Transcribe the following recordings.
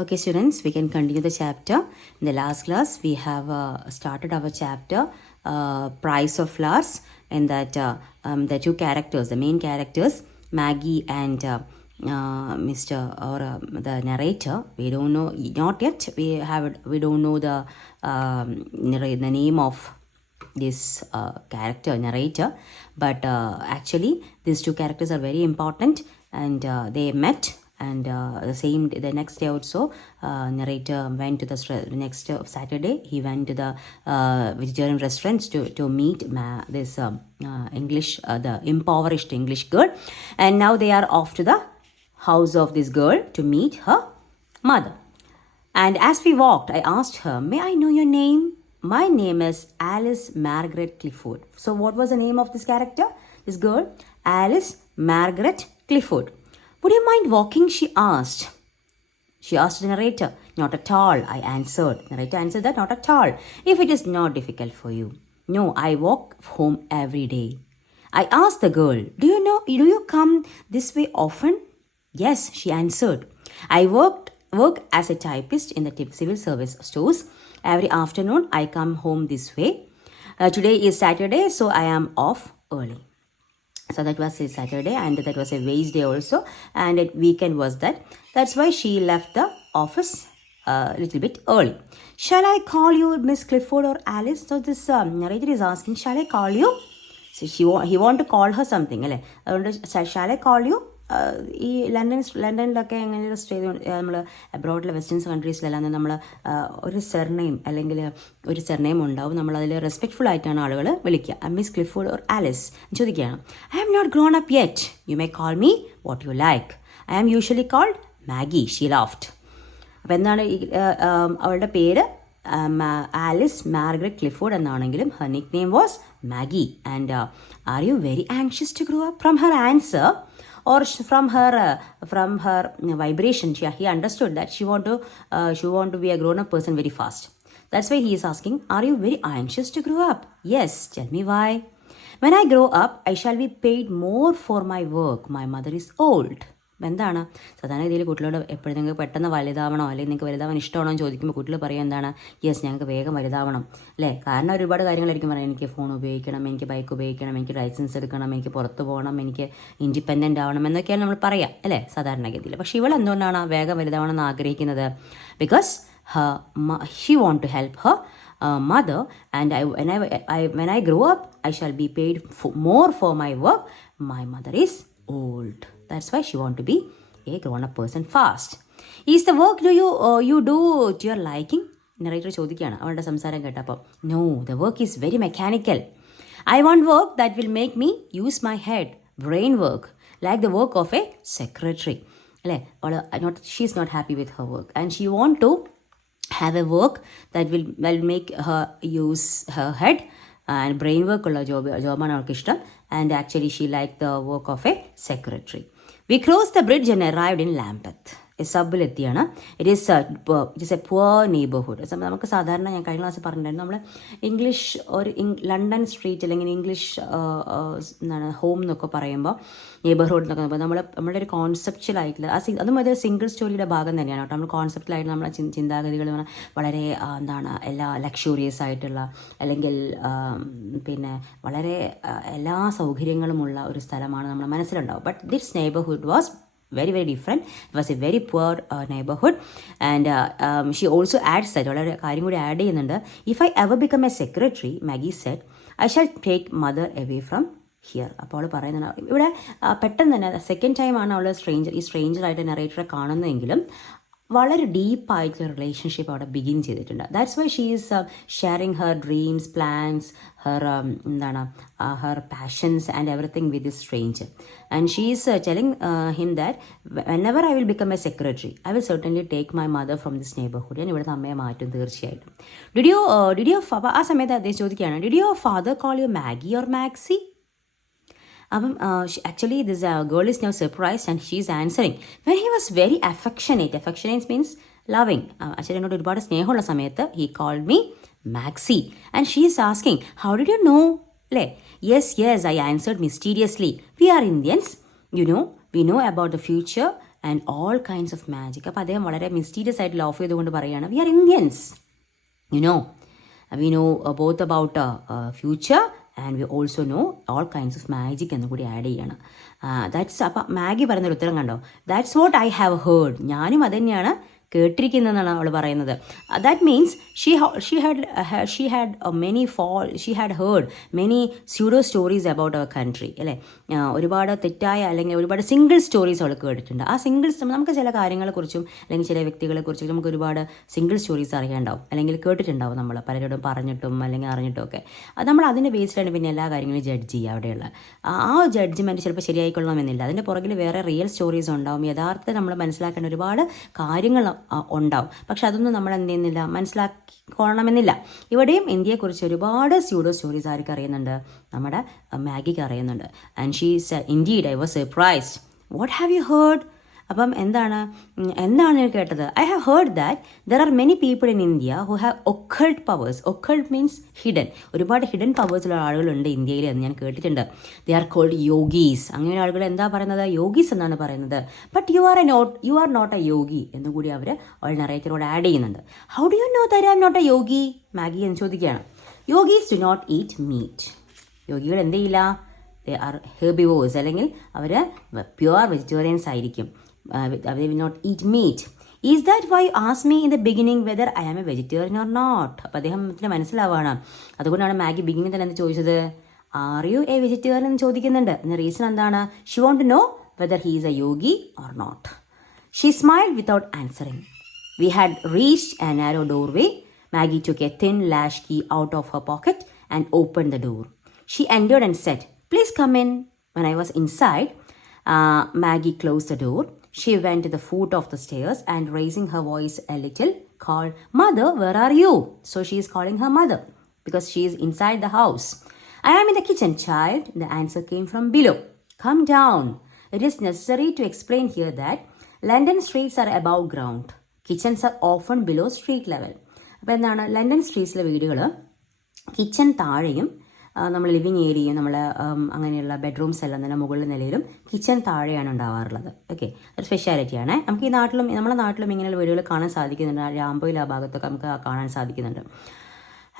Okay, students, we can continue the chapter. In the last class, we have started our chapter, Price of Flowers, and that the two characters, the main characters, Maggie and Mr. or the narrator. We don't know, not yet. We don't know the name of this character narrator, but actually these two characters are very important, and they met. And the next day also, narrator went to the next Saturday. He went to the vegetarian restaurants to meet this English, the impoverished English girl. And now they are off to the house of this girl to meet her mother. And as we walked, I asked her, "May I know your name?" "My name is Alice Margaret Clifford." So what was the name of this character? This girl? Alice Margaret Clifford. "Would you mind walking?" she asked. She asked the narrator. "Not at all," I answered. Narrator answered that, "Not at all, if it is not difficult for you." "No, I walk home every day." I asked the girl, do you come this way often?" "Yes," she answered. "I work as a typist in the civil service stores. Every afternoon I come home this way. Today is Saturday, so I am off early." So that was a Saturday, and that was a wage day also, and a weekend was that. That's why she left the office a little bit early. "Shall I call you Miss Clifford or Alice?" So this narrator is asking, "Shall I call you?" So he want to call her something, അല്ലേ? അതുകൊണ്ട് "Shall I call you?" ഈ ലണ്ടനിലൊക്കെ എങ്ങനെ stay നമ്മൾ അബ്രോഡിലെ western കൺട്രീസിലെല്ലാം നമ്മൾ ഒരു സെർനെയിം അല്ലെങ്കിൽ ഒരു സെർനെയിം ഉണ്ടാവും. നമ്മളതിൽ റെസ്പെക്ട്ഫുൾ ആയിട്ടാണ് ആളുകൾ വിളിക്കുക. "മിസ് ക്ലിഫോർഡ് ഓർ ആലിസ്" ചോദിക്കുകയാണ്. "I am not grown up yet. You may call me what you like. I am usually called Maggie." She laughed. അപ്പോൾ എന്താണ് അവളുടെ പേര്? ആലിസ് മാർഗരറ്റ് ക്ലിഫോർഡ് എന്നാണെങ്കിലും her nickname was Maggie. And are you very anxious to grow up? From her answer or from her vibration, he understood that she want to be a grown up person very fast. That's why he is asking, "Are you very anxious to grow up?" "Yes." "Tell me why." "When I grow up, I shall be paid more for my work. My mother is old." എന്താണ് സാധാരണ രീതിയിൽ കുട്ടികളോട് എപ്പോഴും നിങ്ങൾക്ക് പെട്ടെന്ന് വലുതാവണോ അല്ലെങ്കിൽ നിങ്ങൾക്ക് വലുതാവാൻ ഇഷ്ടമാണോ എന്ന് ചോദിക്കുമ്പോൾ കുട്ടികൾ പറയും എന്താണ്, "യെസ്, ഞങ്ങൾക്ക് വേഗം വലുതാവണം." അല്ലേ? കാരണം ഒരുപാട് കാര്യങ്ങളായിരിക്കും പറയാം. എനിക്ക് ഫോൺ ഉപയോഗിക്കണം, എനിക്ക് ബൈക്ക് ഉപയോഗിക്കണം, എനിക്ക് ലൈസൻസ് എടുക്കണം, എനിക്ക് പുറത്ത് പോകണം, എനിക്ക് ഇൻഡിപെൻഡൻ്റ് ആവണം എന്നൊക്കെയാണ് നമ്മൾ പറയാം, അല്ലേ, സാധാരണഗതിയിൽ. പക്ഷേ ഇവൾ എന്തുകൊണ്ടാണ് വേഗം വലുതാവണം എന്ന് ആഗ്രഹിക്കുന്നത്? Because she want to help her mother, and when I grow up, I shall be paid more for my work. My mother is old. That's why she want to be a grown-up person fast. "Is the work you do to your liking?" Narrator ചോദിക്കുകയാണ് അവളുടെ സംസാരം കേട്ടപ്പോൾ. "No, the work is very mechanical. I want work that will make me use my head, brain work, like the work of a secretary." അല്ലേ? she is not happy with her work, and she want to have a work that will make her use her head and brain work ഉള്ള ജോബാണ് അവൾക്ക് ഇഷ്ടം. And actually she liked the work of a secretary. We crossed the bridge and arrived in Lambeth. സബിലെത്തിയാണ്. It is a poor neighbourhood. നമുക്ക് സാധാരണ ഞാൻ കഴിഞ്ഞ ക്ലാസ്സിൽ പറഞ്ഞിട്ടുണ്ടായിരുന്നു, നമ്മൾ ഇംഗ്ലീഷ് ഒരു ലണ്ടൻ സ്ട്രീറ്റ് അല്ലെങ്കിൽ ഇംഗ്ലീഷ് എന്താണ് ഹോം എന്നൊക്കെ പറയുമ്പോൾ നെയ്ബർഹുഡ് എന്നൊക്കെ പറയുമ്പോൾ നമ്മുടെ ഒരു കോൺസെപ്ച്വലായിട്ടുള്ള അതും ഒരു സിംഗിൾ സ്റ്റോറിയുടെ ഭാഗം തന്നെയാണ് കേട്ടോ. നമ്മൾ കോൺസെപ്റ്റിലായിട്ട് നമ്മളെ ചിന്താഗതികൾ വളരെ എന്താണ് എല്ലാ ലക്ഷൂറിയസ് ആയിട്ടുള്ള അല്ലെങ്കിൽ പിന്നെ വളരെ എല്ലാ സൗകര്യങ്ങളുമുള്ള ഒരു സ്ഥലമാണ് നമ്മുടെ മനസ്സിലുണ്ടാവും. But this neighbourhood was very, very different. It was a very poor neighborhood. And she also adds that, വളരെ കാര്യം കൂടി ആഡ് ചെയ്യുന്നുണ്ട്. "If I ever become a secretary," Maggie said, "I shall take mother away from here." അപ്പോൾ അവൾ പറയുന്നുണ്ട് ഇവിടെ പെട്ടെന്ന് തന്നെ സെക്കൻഡ് ടൈമാണ് അവൾ ഈ സ്ട്രേഞ്ചറായിട്ട് നെറേറ്ററെ കാണുന്നതെങ്കിലും വളരെ ഡീപ്പായിട്ടുള്ള റിലേഷൻഷിപ്പ് അവിടെ ബിഗിൻ ചെയ്തിട്ടുണ്ട്. That's why she is sharing her dreams, plans, her her passions and everything with this stranger. And she is telling him that whenever I will become a secretary, I will certainly take my mother from this neighborhood. ഞാൻ ഇവിടുത്തെ അമ്മയെ മാറ്റും തീർച്ചയായിട്ടും. Did your ആ സമയത്ത് അദ്ദേഹം ചോദിക്കുകയാണ്, "Did your father call you Maggie or Maxie?" അപ്പം actually this girl is now surprised and she is answering, "When he was very affectionate." Affectionate means loving. അച്ഛനോട് ഒരുപാട് സ്നേഹമുള്ള സമയത്ത് he called me Maxie. And she is asking, "How did you know?" അല്ലേ? "Yes, I answered mysteriously. We are Indians. We know about the future and all kinds of magic. അപ്പോൾ അദ്ദേഹം വളരെ mysterious ആയിട്ട് love ചെയ്തുകൊണ്ട് പറയുകയാണ്, we are Indians, you know, we know both about future and we also know all kinds of magic എന്ന് കൂടി add ചെയ്യണം. That's അപ്പം മാഗി പറയുന്നൊരു ഉത്തരം കണ്ടോ, that's what I have heard, ഞാനും അത് തന്നെയാണ് കേട്ടിരിക്കുന്നതെന്നാണ് അവൾ പറയുന്നത്. That means she had heard many pseudo stories about our country, അല്ലേ. ഒരുപാട് തെറ്റായ അല്ലെങ്കിൽ ഒരുപാട് സിംഗിൾ സ്റ്റോറീസ് അവൾ കേട്ടിട്ടുണ്ട്. ആ സിംഗിൾസ് നമുക്ക് ചില കാര്യങ്ങളെക്കുറിച്ചും അല്ലെങ്കിൽ ചില വ്യക്തികളെക്കുറിച്ചും നമുക്ക് ഒരുപാട് സിംഗിൾ സ്റ്റോറീസ് അറിയാണ്ടാവും, അല്ലെങ്കിൽ കേട്ടിട്ടുണ്ടാവും നമ്മൾ പലരോടും പറഞ്ഞിട്ടും അല്ലെങ്കിൽ അറിഞ്ഞിട്ടും ഒക്കെ. അത് നമ്മൾ അതിൻ്റെ ബേസിലാണ് പിന്നെ എല്ലാ കാര്യങ്ങളും ജഡ്ജ് ചെയ്യുക. അവിടെയുള്ള ആ ജഡ്ജ്മെൻറ്റ് ചിലപ്പോൾ ശരിയായിക്കൊള്ളണമെന്നില്ല, അതിൻ്റെ പുറകിൽ വേറെ റിയൽ സ്റ്റോറീസ് ഉണ്ടാവും, യഥാർത്ഥത്തിൽ നമ്മൾ മനസ്സിലാക്കേണ്ട ഒരുപാട് കാര്യങ്ങൾ ഉണ്ടാവും. പക്ഷെ അതൊന്നും നമ്മൾ എന്ത് ചെയ്യുന്നില്ല, മനസ്സിലാക്കിക്കൊള്ളണമെന്നില്ല. ഇവിടെയും ഇന്ത്യയെക്കുറിച്ച് ഒരുപാട് സ്യൂഡോ സ്റ്റോറീസ് ആർക്ക് അറിയുന്നുണ്ട്, നമ്മുടെ മാഗിക്ക് അറിയുന്നുണ്ട്. And she said, indeed I was surprised, what have you heard? അപ്പം എന്താണ് ഞാൻ കേട്ടത്, I have heard that there are many people in India who have occult powers. Occult means hidden, ഒരുപാട് ഹിഡൻ പവേഴ്സുള്ള ആളുകളുണ്ട് ഇന്ത്യയിൽ എന്ന് ഞാൻ കേട്ടിട്ടുണ്ട്. They are called yogis. അങ്ങനെ ആളുകൾ എന്താ പറയുന്നത്, യോഗീസ് എന്നാണ് പറയുന്നത്. But you are not a yogi എന്നുകൂടി അവൾ നറേറ്ററോട് ആഡ് ചെയ്യുന്നുണ്ട്. How do you know that I am not a yogi? Maggie എന്ന് ചോദിക്കുകയാണ്. Yogis do not eat meat. യോഗികൾ എന്ത് ചെയ്യില്ല, ദേ ആർ ഹെർബിവോഴ്സ്, അല്ലെങ്കിൽ അവർ പ്യുവർ വെജിറ്റേറിയൻസ് ആയിരിക്കും. They will not eat meat. Is that why you asked me in the beginning whether I am a vegetarian or not? അപ്പോൾ അദ്ദേഹത്തിന് മനസ്സിലാവുകയാണ്. അതുകൊണ്ടാണ് മാഗി ബിഗിനിങ് തന്നെ എന്ത് ചോദിച്ചത്, ആർ യു എ വെജിറ്റേറിയൻ എന്ന് ചോദിക്കുന്നുണ്ട്. അതിന് റീസൺ എന്താണ്, she want to know whether he is a yogi or not. She smiled without answering. We had reached a narrow doorway. Maggie took a thin latch key out of her pocket and opened the door. She entered and said, please come in. When I was inside, Maggie closed the door. She went to the foot of the stairs and raising her voice a little called, Mother, where are you? So she is calling her mother because she is inside the house. I am in the kitchen, child. The answer came from below. Come down. It is necessary to explain here that London streets are above ground. Kitchens are often below street level. അപ്പോൾ എന്താണ്, London സ്ട്രീറ്റ്സിലെ വീടുകൾ kitchen താഴെയും നമ്മൾ living ഏരിയയും നമ്മൾ അങ്ങനെയുള്ള bedrooms എല്ലാം തന്നെ മുകളിൽ നിലയിലും കിച്ചൺ താഴെയാണ് ഉണ്ടാവാറുള്ളത്. ഓക്കെ, ഒരു സ്പെഷ്യാലിറ്റിയാണ്. നമുക്ക് ഈ നാട്ടിലും നമ്മുടെ നാട്ടിലും ഇങ്ങനെയുള്ള വീടുകൾ കാണാൻ സാധിക്കുന്നുണ്ട്. രാംബോയിൽ ആ ഭാഗത്തൊക്കെ നമുക്ക് കാണാൻ സാധിക്കുന്നുണ്ട്.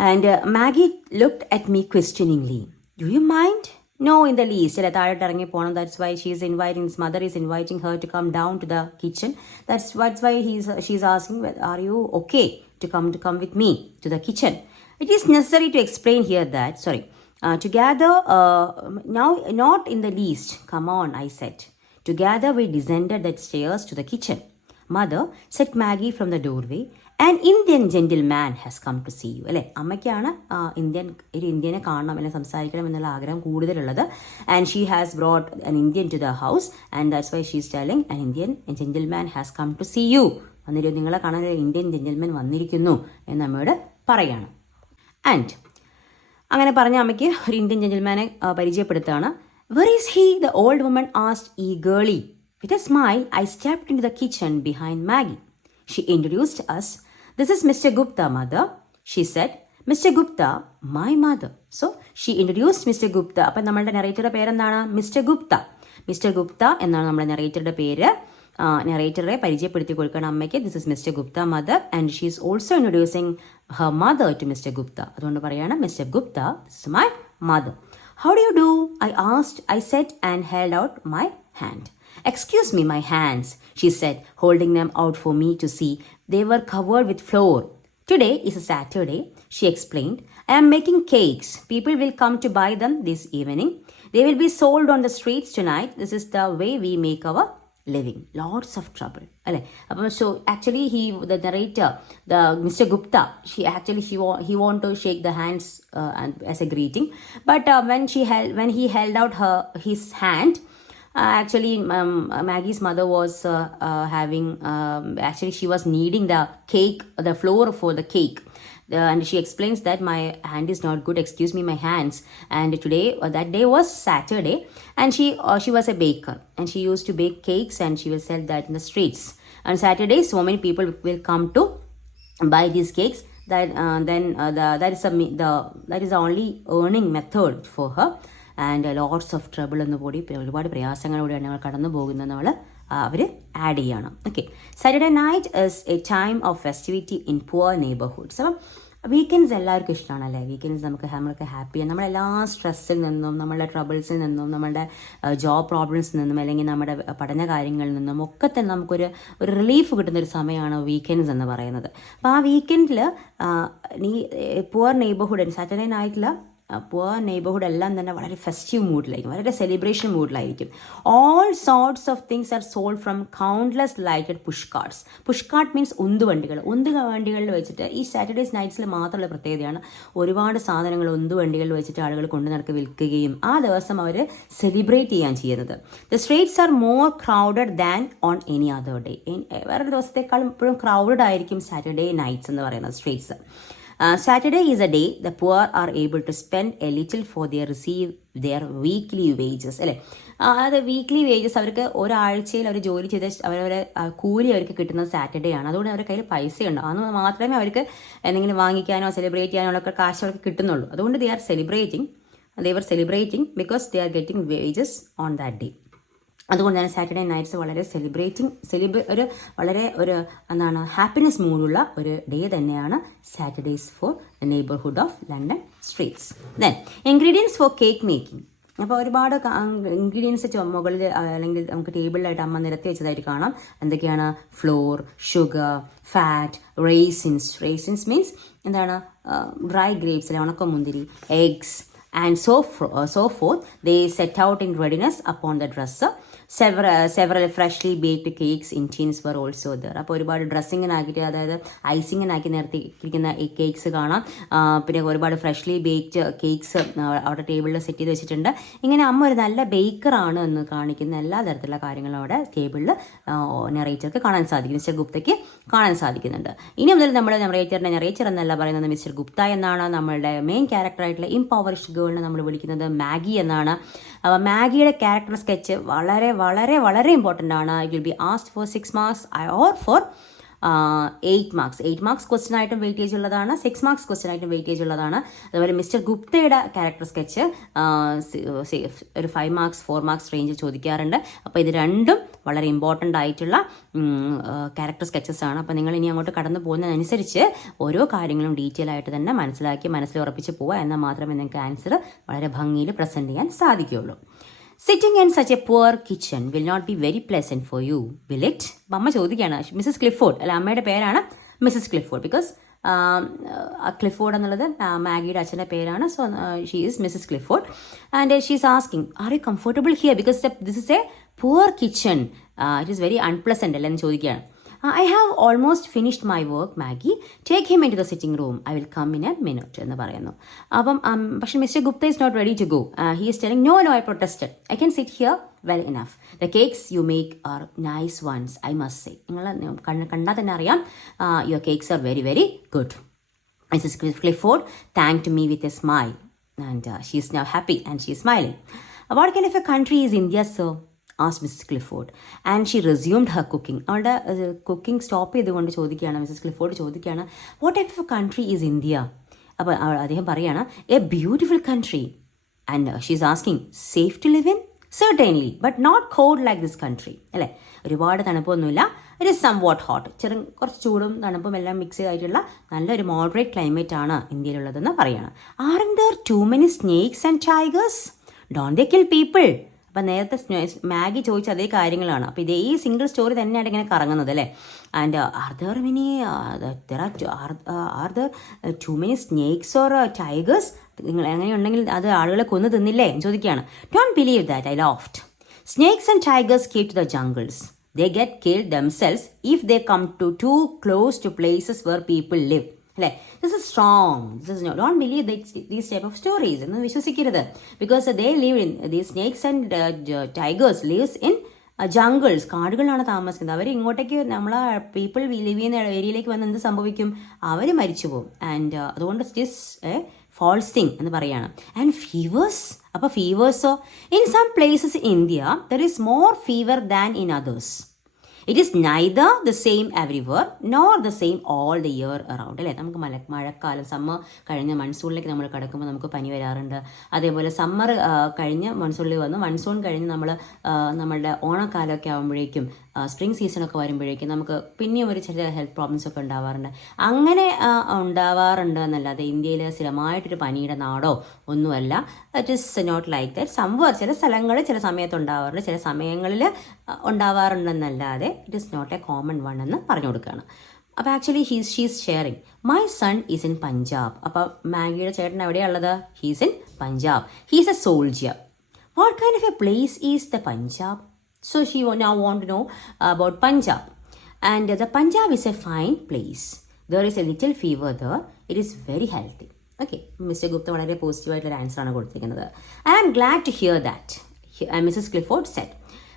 And Maggie looked at me questioningly. Do you mind? No, in the least. ചില താഴോട്ട് ഇറങ്ങി പോകണം. That's why his mother is inviting her to come down to the kitchen. That's why she's asking, are you okay to come with me to the kitchen? It is necessary to explain here that, together, now not in the least. Come on, I said. Together we descended the stairs to the kitchen. Mother, said Maggie from the doorway, an Indian gentleman has come to see you. അല്ലേ, അമ്മയ്ക്കാണ് ഒരു ഇന്ത്യനെ കാണണം അല്ലെങ്കിൽ സംസാരിക്കണം എന്നുള്ള ആഗ്രഹം കൂടുതലുള്ളത്. And she has brought an Indian to the house and that's why she is telling an Indian gentleman has come to see you. വന്നിട്ട് നിങ്ങളെ കാണാൻ ഒരു ഇന്ത്യൻ ജെന്റിൽമാൻ വന്നിരിക്കുന്നു എന്ന് അമ്മയോട് പറയാണ്. ആൻഡ് അങ്ങനെ പറഞ്ഞ അമ്മയ്ക്ക് ഒരു ഇന്ത്യൻ ജെന്റിൽമാനെ പരിചയപ്പെടുത്തുകയാണ്. Where is he? The old woman asked eagerly. With a smile, I stepped into the kitchen behind Maggie. She introduced us. This is Mr. Gupta, mother, she said. Mr. Gupta, my mother. So, she introduced Mr. Gupta. അപ്പം നമ്മളുടെ നെറേറ്ററുടെ പേരെന്താണ്? Mister Gupta. Mister Gupta എന്നാണ് നമ്മുടെ നെറേറ്ററുടെ പേര്. നെറേറ്ററെ പരിചയപ്പെടുത്തി കൊടുക്കണം അമ്മയ്ക്ക്. This is mister Gupta, mother, and she is also introducing her mother to mister Gupta. അതുകൊണ്ട് പറയാണ്, mister Gupta, this is my mother. How do you do? I asked. I said and held out my hand. Excuse me, my hands, she said, holding them out for me to see. They were covered with flour. Today is a Saturday, she explained. I am making cakes. People will come to buy them this evening. They will be sold on the streets tonight. This is the way we make our living. Lots of trouble. So actually the narrator, the Mr. Gupta, he want to shake the hands as a greeting, but when he held out his hand, Maggie's mother was she was kneading the cake, the flour for the cake. And she explains that my hand is not good, excuse me, my hands. And today, that day was Saturday, and she was a baker, and she used to bake cakes, and she will sell that in the streets. On Saturdays, so many people will come to buy these cakes. That is the only earning method for her. And lots of trouble എന്ന് കൂടി ഒരുപാട് പ്രയാസങ്ങളിലൂടെയാണ് ഞങ്ങൾ കടന്നു പോകുന്നത് നമ്മൾ അവർ add ചെയ്യണം. Okay, Saturday night is a time of festivity in poor neighbourhoods. അപ്പം വീക്കെൻഡ്സ് എല്ലാവർക്കും ഇഷ്ടമാണല്ലേ. വീക്കെൻഡ്സ് നമ്മൾക്ക് ഹാപ്പിയാണ്. നമ്മളെല്ലാ സ്ട്രെസ്സിൽ നിന്നും, നമ്മളുടെ ട്രബിൾസിൽ നിന്നും, നമ്മളുടെ ജോബ് പ്രോബ്ലംസിൽ നിന്നും, അല്ലെങ്കിൽ നമ്മുടെ പഠന കാര്യങ്ങളിൽ നിന്നും ഒക്കെ തന്നെ നമുക്കൊരു റിലീഫ് കിട്ടുന്ന ഒരു സമയമാണ് വീക്കെൻഡ്സ് എന്ന് പറയുന്നത്. അപ്പോൾ ആ വീക്കെൻഡിൽ ഈ പുവർ നെയ്ബർഹുഡ് സാറ്റർഡേ നൈറ്റിൽ പുവർ നെയ്ബർഹുഡ് എല്ലാം തന്നെ വളരെ ഫെസ്റ്റീവ് മൂഡിലായിരിക്കും, വളരെ സെലിബ്രേഷൻ മൂഡിലായിരിക്കും. All sorts of things are sold from countless lighted push carts. Push cart means ഉന്തുവണ്ടികളിൽ വെച്ചിട്ട് ഈ സാറ്റർഡേസ് നൈറ്റ്സിൽ മാത്രമുള്ള പ്രത്യേകതയാണ്. ഒരുപാട് സാധനങ്ങൾ ഉന്തുവണ്ടികളിൽ വെച്ചിട്ട് ആളുകൾ കൊണ്ടു നടക്കി വിൽക്കുകയും ആ ദിവസം അവർ സെലിബ്രേറ്റ് ചെയ്യാൻ ചെയ്യുന്നത്. The streets are more crowded than on any other day. വേറൊരു ദിവസത്തേക്കാളും ഇപ്പോഴും ക്രൗഡഡ് ആയിരിക്കും സാറ്റർഡേ നൈറ്റ്സ് എന്ന് പറയുന്നത് streets. Saturday is a day the poor are able to spend a little for they receive their weekly wages. അല്ലേ, അത് weekly wages അവർക്ക് ഒരാഴ്ചയിൽ അവർ ജോലി ചെയ്ത് അവരവരെ കൂലി അവർക്ക് കിട്ടുന്നത് സാറ്റർഡേ ആണ്. അതുകൊണ്ട് അവരുടെ കയ്യിൽ പൈസ ഉണ്ടാവും. അന്ന് മാത്രമേ അവർക്ക് എന്തെങ്കിലും വാങ്ങിക്കാനോ സെലിബ്രേറ്റ് ചെയ്യാനോ ഒക്കെ കാശ് അവർക്ക് കിട്ടുന്നുള്ളൂ. അതുകൊണ്ട് they were celebrating because they are getting wages on that day. അതുകൊണ്ട് തന്നെ സാറ്റർഡേ നൈറ്റ്സ് വളരെ ഒരു എന്താണ് ഹാപ്പിനെസ് മൂഡുള്ള ഒരു ഡേ തന്നെയാണ് Saturdays for the neighbourhood of London streets. Then ingredients for cake making. അപ്പോൾ ഒരുപാട് ഇൻഗ്രീഡിയൻസ് മുകളിൽ അല്ലെങ്കിൽ നമുക്ക് ടേബിളിലായിട്ട് അമ്മ നിരത്തി വെച്ചതായിട്ട് കാണാം. എന്തൊക്കെയാണ്? Floor, sugar, fat, raisins means എന്താണ്? ഡ്രൈ ഗ്രേപ്സ് അല്ലെ, ഉണക്കമുന്തിരി, eggs and so forth. They set out in readiness upon the dresser. Several freshly baked cakes in tins were also there. അപ്പോൾ ഒരുപാട് ഡ്രസ്സിങ്ങിനാക്കിയിട്ട്, അതായത് ഐസിങ്ങിനാക്കി നിർത്തിയിരിക്കുന്ന ഈ കേക്ക്സ് കാണാം. പിന്നെ ഒരുപാട് ഫ്രഷ്ലി ബേക്ക്ഡ് കേക്ക്സ് അവിടെ ടേബിളിൽ സെറ്റ് ചെയ്ത് വെച്ചിട്ടുണ്ട്. ഇങ്ങനെ അമ്മ ഒരു നല്ല ബേക്കറാണ് എന്ന് കാണിക്കുന്ന എല്ലാ തരത്തിലുള്ള കാര്യങ്ങളും അവിടെ ടേബിളിൽ നെറേറ്റർക്ക് കാണാൻ സാധിക്കും, മിസ്റ്റർ ഗുപ്തയ്ക്ക് കാണാൻ സാധിക്കുന്നുണ്ട്. ഇനി മുതൽ നമ്മൾ നെറേറ്റർ എന്നല്ല പറയുന്നത് മിസ്റ്റർ ഗുപ്ത എന്നാണ്. നമ്മളുടെ മെയിൻ ക്യാരക്ടറായിട്ടുള്ള ഇംപവറിഷ്ഡ് ഗേളിനെ നമ്മൾ വിളിക്കുന്നത് മാഗി എന്നാണ്. അപ്പോൾ മാഗിയുടെ ക്യാരക്ടർ സ്കെച്ച് വളരെ വളരെ വളരെ ഇമ്പോർട്ടൻ്റ് ആണ്. It will be asked for 6 marks or for 8 marks. 8 marks question ആയിട്ടും വെയിറ്റേജ് ഉള്ളതാണ്, 6 marks ക്വസ്റ്റ്യൻ ആയിട്ടും വെയിറ്റേജ് ഉള്ളതാണ്. അതുപോലെ മിസ്റ്റർ ഗുപ്തയുടെ ക്യാരക്ടർ സ്കെച്ച് ഒരു 5 marks 4 marks റേഞ്ചിൽ ചോദിക്കാറുണ്ട്. അപ്പോൾ ഇത് രണ്ടും വളരെ ഇമ്പോർട്ടൻ്റ് ആയിട്ടുള്ള ക്യാരക്ടർ സ്കെച്ചസ് ആണ്. അപ്പോൾ നിങ്ങൾ ഇനി അങ്ങോട്ട് കടന്നു പോകുന്നതനുസരിച്ച് ഓരോ കാര്യങ്ങളും ഡീറ്റെയിൽ ആയിട്ട് തന്നെ മനസ്സിൽ ഉറപ്പിച്ച് പോവുക, എന്നാൽ മാത്രമേ നിങ്ങൾക്ക് ആൻസർ വളരെ ഭംഗിയിൽ പ്രസൻറ്റ് ചെയ്യാൻ സാധിക്കുകയുള്ളൂ. Sitting in such a poor kitchen will not be very pleasant for you, will it? അമ്മ ചോദിക്കുകയാണ്. മിസ്സസ് ക്ലിഫോർഡ് അല്ല, അമ്മയുടെ പേരാണ് മിസ്സസ് ക്ലിഫോർഡ്. ബിക്കോസ് ക്ലിഫോർഡ് എന്നുള്ളത് മാഗിയുടെ അച്ഛൻ്റെ പേരാണ്. So she is Mrs Clifford and she is asking are you comfortable here because this is a poor kitchen, it is very unpleasant അല്ലേ എന്ന് ചോദിക്കുകയാണ്. I have almost finished my work, Maggie. Take him into the sitting room. I will come in a minute എന്ന് പറയുന്നു. അപ്പം പക്ഷേ mister Gupta is not ready to go. He is telling, no, I protested. I can sit here well enough. The cakes you make are nice ones, I must say. നിങ്ങൾ കണ്ടാൽ തന്നെ അറിയാം, your cakes are very, very good. Mrs. Clifford thanked me with a smile. And she is now happy and she is smiling. What kind of a country is India, sir? asked Mrs. Clifford. And she resumed her cooking. അവളുടെ cooking stop ചെയ്തുകൊണ്ട് ചോദിക്കുകയാണ്, Mrs Clifford ചോദിക്കുകയാണ്, what type of country is India? അപ്പോൾ അദ്ദേഹം പറയുകയാണ്, a beautiful country. And she is asking, safe to live in? Certainly, but not cold like this country. അല്ലേ, ഒരുപാട് തണുപ്പൊന്നുമില്ല. It is somewhat hot. കുറച്ച് ചൂടും തണുപ്പും എല്ലാം മിക്സ് ചെയ്തിട്ടുള്ള നല്ലൊരു മോഡറേറ്റ് ക്ലൈമറ്റ് ആണ് ഇന്ത്യയിലുള്ളതെന്ന് പറയുകയാണ്. Are there too many snakes and tigers? Don't they kill people? അപ്പം നേരത്തെ മാഗി ചോദിച്ച അതേ കാര്യങ്ങളാണ്. അപ്പോൾ ഇതേ സിംഗിൾ സ്റ്റോറി തന്നെയാണ് ഇങ്ങനെ കറങ്ങുന്നത് അല്ലേ. And are there too many snakes or tigers? നിങ്ങൾ എങ്ങനെയുണ്ടെങ്കിൽ അത് ആളുകളെ കൊന്നു തിന്നില്ലേ എന്ന് ചോദിക്കുകയാണ്. Don't believe that, I laughed. Snakes and tigers keep to the jungles. They get killed themselves if they come too close to places where people live. അല്ലേ, this is strong. Don't believe these type of stories എന്ന് വിശ്വസിക്കരുത്. Because they live in these snakes and tigers lives in jungles. കാടുകളിലാണ് താമസിക്കുന്നത്. അവർ ഇങ്ങോട്ടേക്ക് നമ്മളെ people live ചെയ്യുന്ന ഏരിയയിലേക്ക് വന്ന് എന്ത് സംഭവിക്കും? അവർ മരിച്ചു പോകും. ആൻഡ് അതുകൊണ്ട് it is a false thing എന്ന് പറയുകയാണ്. ആൻഡ് ഫീവേഴ്സ്, അപ്പോൾ ഫീവേഴ്സോ? In some places in India there is more fever than in others. It is neither the same everywhere nor the same all the year around അല്ലേ. നമുക്ക് മഴക്കാലം summer കഴിഞ്ഞ് മൺസൂണിലേക്ക് നമ്മൾ കിടക്കുമ്പോൾ നമുക്ക് പനി വരാറുണ്ട്. അതേപോലെ സമ്മർ കഴിഞ്ഞ് മൺസൂണിൽ വന്ന് മൺസൂൺ കഴിഞ്ഞ് നമ്മളുടെ ഓണക്കാലമൊക്കെ ആകുമ്പോഴേക്കും സ്പ്രിംഗ് സീസണൊക്കെ വരുമ്പോഴേക്കും നമുക്ക് പിന്നെയും ഒരു ചില ഹെൽത്ത് പ്രോബ്ലംസ് ഒക്കെ ഉണ്ടാവാറുണ്ട്. അങ്ങനെ ഉണ്ടാവാറുണ്ട് എന്നല്ലാതെ ഇന്ത്യയിൽ സ്ഥിരമായിട്ടൊരു പനിയുടെ നാടോ ഒന്നുമല്ല. It is not like that. Somewhere ചില സ്ഥലങ്ങളിൽ ചില സമയത്ത് ഉണ്ടാവാറുണ്ട്, ചില സമയങ്ങളിൽ ഉണ്ടാവാറുണ്ടെന്നല്ലാതെ it is not a common one എന്ന് പറഞ്ഞു കൊടുക്കുകയാണ്. അപ്പോൾ actually she's sharing my son is in Punjab. അപ്പോൾ മാഗിയുടെ ചേട്ടൻ എവിടെയാണ് ഉള്ളത്? He's in Punjab. He's a soldier. What kind of a place is the Punjab? So she now want to know about Punjab. And the Punjab is a fine place. There is a little fever there. It is very healthy. Okay, Mr. Gupta വളരെ പോസിറ്റീവായിട്ടുള്ള answer ആണ് കൊടുത്തിരിക്കുന്നത്. I am glad to hear that, Mrs. Clifford said.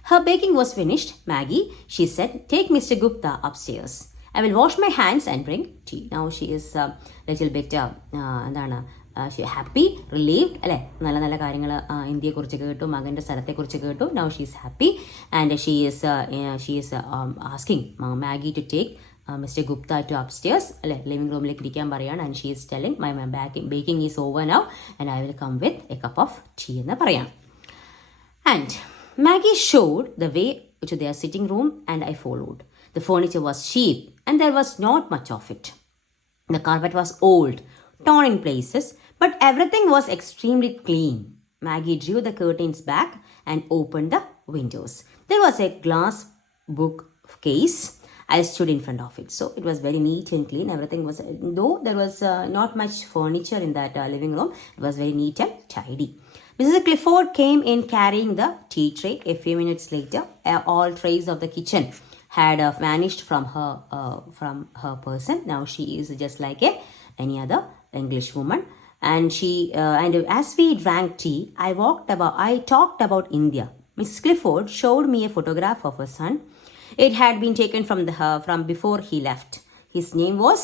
Her baking was finished. Maggie, she said, take Mr. Gupta upstairs. I will wash my hands and bring tea. Now she is little bit എന്താണ് happy, relieved അല്ലേ. നല്ല നല്ല കാര്യങ്ങൾ ഇന്ത്യയെക്കുറിച്ച് കേട്ടു, മകൻ്റെ സ്ഥലത്തെക്കുറിച്ച് കേട്ടു. Now she is happy and she is asking Maggie to take mister Gupta to upstairs അല്ലേ, ലിവിംഗ് റൂമിലേക്ക് ഇരിക്കാൻ പറയുകയാണ്. And she is telling my baking is over now and I will come with a cup of tea എന്ന് പറയാം. And Maggie showed the way to their sitting room and I followed. The furniture was cheap and there was not much of it. The carpet was old, torn in places, but everything was extremely clean. Maggie drew the curtains back and opened the windows. There was a glass book case. I stood in front of it. So it was very neat and clean. Everything was, though there was not much furniture in that living room, it was very neat and tidy. Mrs. Clifford came in carrying the tea tray. A few minutes later, all trays of the kitchen had vanished from her person. Now she is just like any other English woman. And and as we drank tea, I talked about India. Mrs. Clifford showed me a photograph of her son. It had been taken from before he left. His name was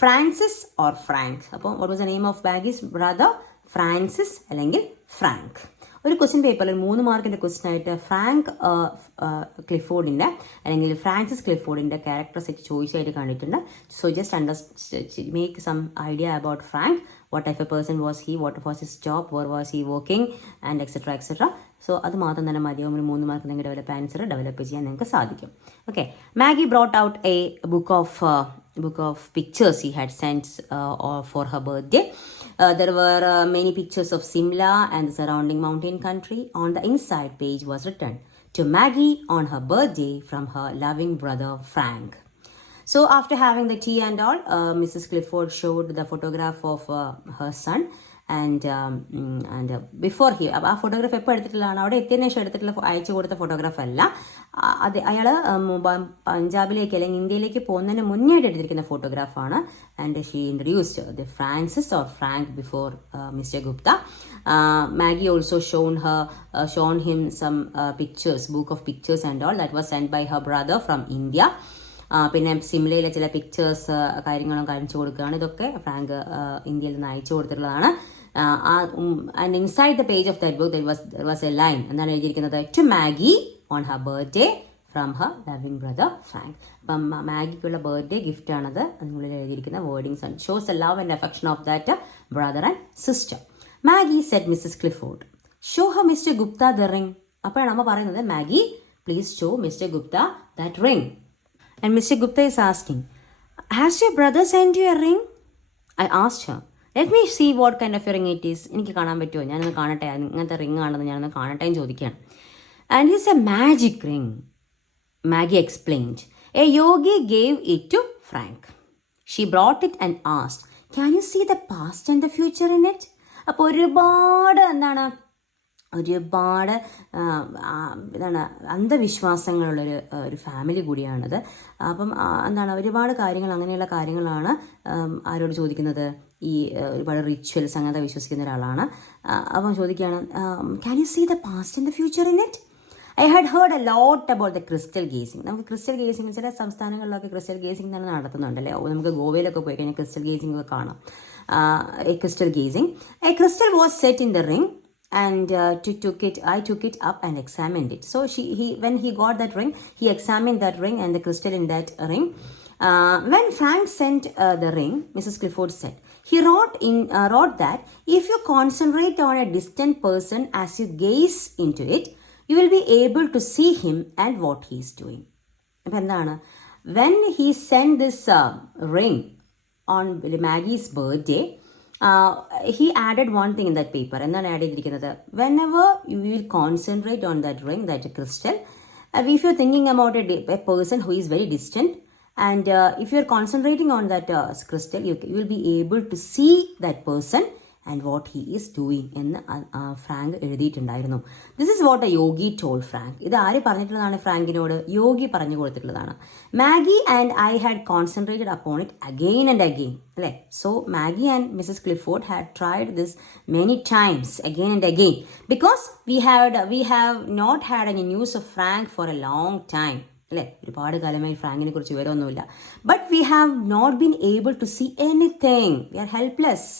Francis or Frank. What was the name of Maggie's brother? Francis അല്ലെങ്കിൽ Frank. ഒരു question പേപ്പറിൽ 3 മാർക്കിൻ്റെ question ആയിട്ട് Frank ക്ലിഫോർഡിൻ്റെ അല്ലെങ്കിൽ Francis ക്ലിഫോർഡിൻ്റെ character set ചോദിച്ചായിട്ട് കണ്ടിട്ടുണ്ട്. So just make some idea about Frank. What type a person was he, what was his job, where was he working and etcetera. So അത് മാത്രം തന്നെ മതിയാവും. ഒരു 3 മാർക്ക് നിങ്ങൾ ഡെവലപ്പ് ചെയ്യാൻ നിങ്ങൾക്ക് സാധിക്കും. Okay, Maggi brought out A book of pictures he had sent for her birthday. There were many pictures of Simla and the surrounding mountain country. On the inside page was written, to Maggie on her birthday from her loving brother Frank. So after having the tea and all, Mrs. Clifford showed the photograph of her son. And before he ആ photograph എപ്പോൾ എടുത്തിട്ടുള്ളതാണ്, അവിടെ എത്തിയതിനു ശേഷം എടുത്തിട്ടുള്ള അയച്ചു കൊടുത്ത photograph അല്ല. അത് അയാൾ പഞ്ചാബിലേക്ക് അല്ലെങ്കിൽ ഇന്ത്യയിലേക്ക് പോകുന്നതിന് മുന്നേ എടുത്തിരിക്കുന്ന ഫോട്ടോഗ്രാഫാണ്. And she introduced the Francis or Frank before Mr Gupta. Maggie also shown him some pictures, book of pictures and all that was sent by her brother from India. പിന്നെ സിംലയിലെ ചില പിക്ചേഴ്സ് കാര്യങ്ങളും കാണിച്ചു കൊടുക്കുകയാണ്. ഇതൊക്കെ ഫ്രാങ്ക് ഇന്ത്യയിൽ നിന്ന് അയച്ചു കൊടുത്തിട്ടുള്ളതാണ്. And inside the page of that book there was a line. എന്താണ് എഴുതിയിരിക്കുന്നത്? To Maggie on her birthday from her loving brother Frank. അപ്പം മാഗിക്കുള്ള ബർത്ത്ഡേ ഗിഫ്റ്റ് ആണത്. അതിനുള്ളിൽ എഴുതിയിരിക്കുന്ന വേർഡിങ്സ് ആണ്. Shows a love and affection of that brother and sister. Maggie said Mrs Clifford, show her Mr Gupta the ring. അപ്പോഴാണ് അമ്മ പറയുന്നത്, Maggie please show Mr Gupta that ring. And Mr. Gupta is asking, has your brother sent you a ring? I asked her. Let me see what kind of a ring it is. എനിക്ക് കാണാൻ പറ്റുമോ? ഞാനൊന്ന് കാണട്ടെ, ഇങ്ങനത്തെ ring ആണെന്ന് ഞാനൊന്ന് കാണട്ടെ എന്ന് ചോദിക്കുകയാണ്. And it's a magic ring, Maggie explained. A yogi gave it to Frank. She brought it and asked, can you see the past and the future in it? അപ്പോൾ ഒരുപാട് അന്ധവിശ്വാസങ്ങളുള്ളൊരു ഫാമിലി കൂടിയാണത്. അപ്പം ഒരുപാട് കാര്യങ്ങൾ, അങ്ങനെയുള്ള കാര്യങ്ങളാണ് ആരോട് ചോദിക്കുന്നത്? ഈ ഒരുപാട് റിച്വൽസ് അങ്ങനത്തെ വിശ്വസിക്കുന്ന ഒരാളാണ്. അപ്പം ചോദിക്കുകയാണ്, can you see the past and the future in it? I had heard a lot about the crystal gazing. നമുക്ക് ക്രിസ്റ്റൽ ഗേസിംഗ് ചില സംസ്ഥാനങ്ങളിലൊക്കെ ക്രിസ്റ്റൽ ഗേസിംഗ് തന്നെ നടത്തുന്നുണ്ടല്ലേ. നമുക്ക് ഗോവയിലൊക്കെ പോയി കഴിഞ്ഞാൽ ക്രിസ്റ്റൽ ഗേസിംഗ് ഒക്കെ കാണാം. A crystal was set in the ring and I took it up and examined it. So when he got that ring, he examined that ring and the crystal in that ring. When Frank sent the ring, Mrs. Clifford said, he wrote that if you concentrate on a distant person as you gaze into it, you will be able to see him and what he is doing. When he sent this ring on Maggie's birthday, he added one thing in that paper. And then whenever you will concentrate on that ring, that crystal, if you're thinking about a person who is very distant, and if you're concentrating on that crystal, you will be able to see that person and what he is doing എന്ന് Frank എഴുതിയിട്ടുണ്ടായിരുന്നു. This is what a yogi told Frank. ഇത് ആര് പറഞ്ഞിട്ടുള്ളതാണ്? ഫ്രാങ്കിനോട് യോഗി പറഞ്ഞു കൊടുത്തിട്ടുള്ളതാണ്. Maggie and I had concentrated upon it again and again, അല്ലേ? So Maggie and Mrs Clifford had tried this many times again and again because we have not had any news of Frank for a long time, അല്ലേ? ഒരുപാട് കാലമായി ഫ്രാങ്കിനെ കുറിച്ച് വിവരമൊന്നുമില്ല. But we have not been able to see anything. We are helpless.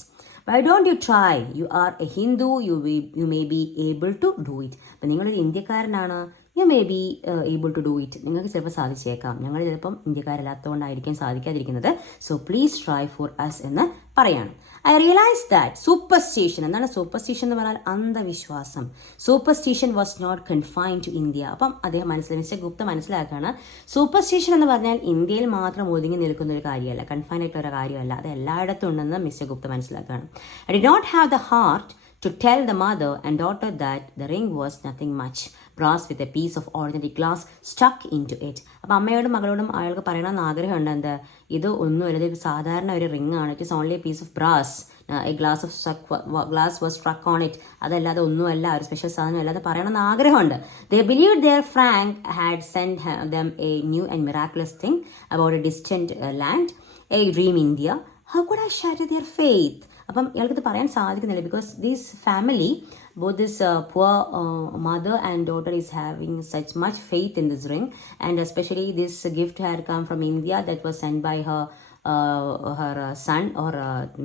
Why don't you try? You are a Hindu. You may be able to do it. അപ്പം നിങ്ങളൊരു ഇന്ത്യക്കാരനാണ്. You may be able to do it. നിങ്ങൾക്ക് ചിലപ്പോൾ സാധിച്ചേക്കാം. ഞങ്ങൾ ചിലപ്പം ഇന്ത്യക്കാരല്ലാത്തതുകൊണ്ടായിരിക്കും സാധിക്കാതിരിക്കുന്നത്. So please try for us എന്ന് പറയാണ്. ഐ റിയലൈസ് ദാറ്റ് സൂപ്പർസ്റ്റിഷൻ, എന്താണ് സൂപ്പർസ്റ്റിഷൻ എന്ന് പറഞ്ഞാൽ? അന്ധവിശ്വാസം. Superstition was not confined to India. അപ്പം അദ്ദേഹം മിസ്റ്റർ ഗുപ്ത മനസ്സിലാക്കുകയാണ്, സൂപ്പർസ്റ്റിഷൻ എന്ന് പറഞ്ഞാൽ ഇന്ത്യയിൽ മാത്രം ഒതുങ്ങി നിൽക്കുന്ന ഒരു കാര്യമല്ല, കൺഫൈൻഡ് ആയിട്ടുള്ള ഒരു കാര്യമല്ല, അത് എല്ലായിടത്തും ഉണ്ടെന്ന് മിസ്റ്റർ ഗുപ്ത മനസ്സിലാക്കുകയാണ്. I did not have the heart to tell the mother and daughter that the ring was nothing much, brass with a piece of ordinary glass stuck into it. അപ്പം അമ്മയോടും മകളോടും അയാൾക്ക് പറയണമെന്ന് ആഗ്രഹമുണ്ട്, എന്താ, ഇത് ഒന്നുമല്ല, ഇത് സാധാരണ ഒരു റിംഗ് ആണ്. It is only a piece of brass, a glass was struck on it. അതല്ലാതെ ഒന്നുമല്ല, ഒരു സ്പെഷ്യൽ സാധനം അല്ലാതെ പറയണമെന്ന് ആഗ്രഹമുണ്ട്. They believed their Frank had sent them a new and miraculous thing about a distant land, a dream India. How could I shatter their faith? അപ്പം ഇയാൾക്കിത് പറയാൻ സാധിക്കുന്നില്ല because this family, both this poor mother and daughter is having such much faith in this ring, and especially this gift had come from India that was sent by her son or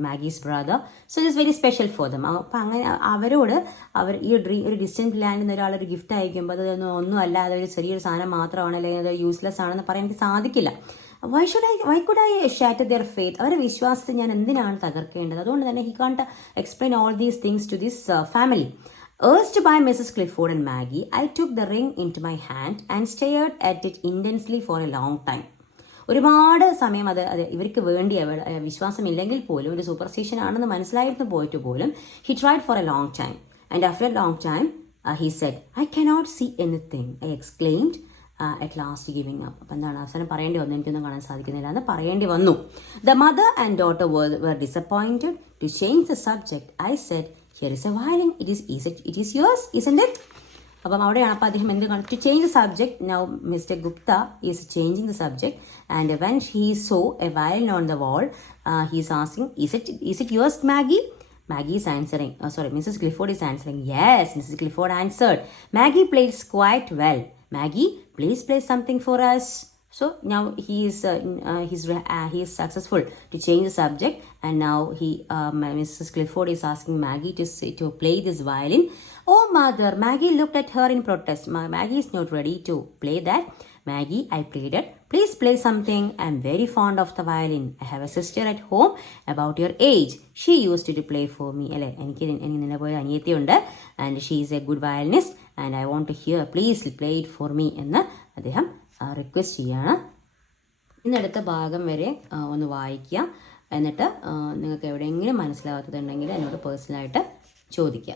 Maggie's brother, so it is very special for them. അപ്പം അങ്ങനെ അവരോട് ഈ ഒരു distant ലാൻഡിൽ നിന്ന് ഒരാളൊരു gift അയക്കുമ്പോൾ അതൊന്നും ഒന്നും അല്ല, അതൊരു ചെറിയൊരു സാധനം മാത്രമാണ്, അല്ലെങ്കിൽ അത് യൂസ്ലെസ് ആണെന്ന് പറയാൻ എനിക്ക് സാധിക്കില്ല. why could I shatter their faith? അവരുടെ വിശ്വാസത്തെ ഞാൻ എന്തിനാണ് തകർക്കേണ്ടത്? അതുകൊണ്ട് തന്നെ he can't explain all these things to this family. Urged by Mrs. Clifford and Maggie, I took the ring into my hand and stared at it intensely for a long time. ഒരുപാട് സമയം അത് ഇവർക്ക് വേണ്ടി വിശ്വാസമില്ലെങ്കിൽ പോലും, ഒരു superstition ആണെന്ന് മനസ്സിലായിരുന്നു പോയിട്ട് പോലും, he tried for a long time, and after a long time he said, I cannot see anything, I exclaimed, at last giving up. അപ്പം എന്താണ് അവസാനം പറയേണ്ടി വന്നു, എനിക്കൊന്നും കാണാൻ സാധിക്കുന്നില്ല എന്ന് പറയേണ്ടി വന്നു. The mother and daughter were disappointed. To change the subject, I said, here is a violin. It is yours, isn't it? അപ്പം അവിടെയാണ് അപ്പം അദ്ദേഹം എന്ത് കാണും? To change the subject, now Mr. Gupta is changing the subject, and when he saw a violin on the wall, he is asking, is it yours, Maggie? Maggie is answering, Mrs. Clifford is answering, yes, Mrs. Clifford answered. Maggie plays quite well. Maggie, please play something for us. So now he is successful to change the subject, and now Mrs. Clifford is asking Maggie to play this violin. Oh mother, Maggie looked at her in protest. Maggie is not ready to play that. Maggie, I pleaded, please play something. I'm very fond of the violin. I have a sister at home about your age. She used to play for me. അല്ലേ, എനിക്ക് നിന്നെ പോലെ അനിയത്തിയുണ്ട്, and she is a good violinist, and I want to hear, please play it for me എന്ന് അദ്ദേഹം request ചെയ്യാണ്. ഇന്നടുത്ത ഭാഗം വരെ ഒന്ന് വായിക്കുക. എന്നിട്ട് നിങ്ങൾക്ക് എവിടെയെങ്കിലും മനസ്സിലാവാത്തതുണ്ടെങ്കിൽ എന്നോട് പേഴ്സണലായിട്ട് ചോദിക്കുക.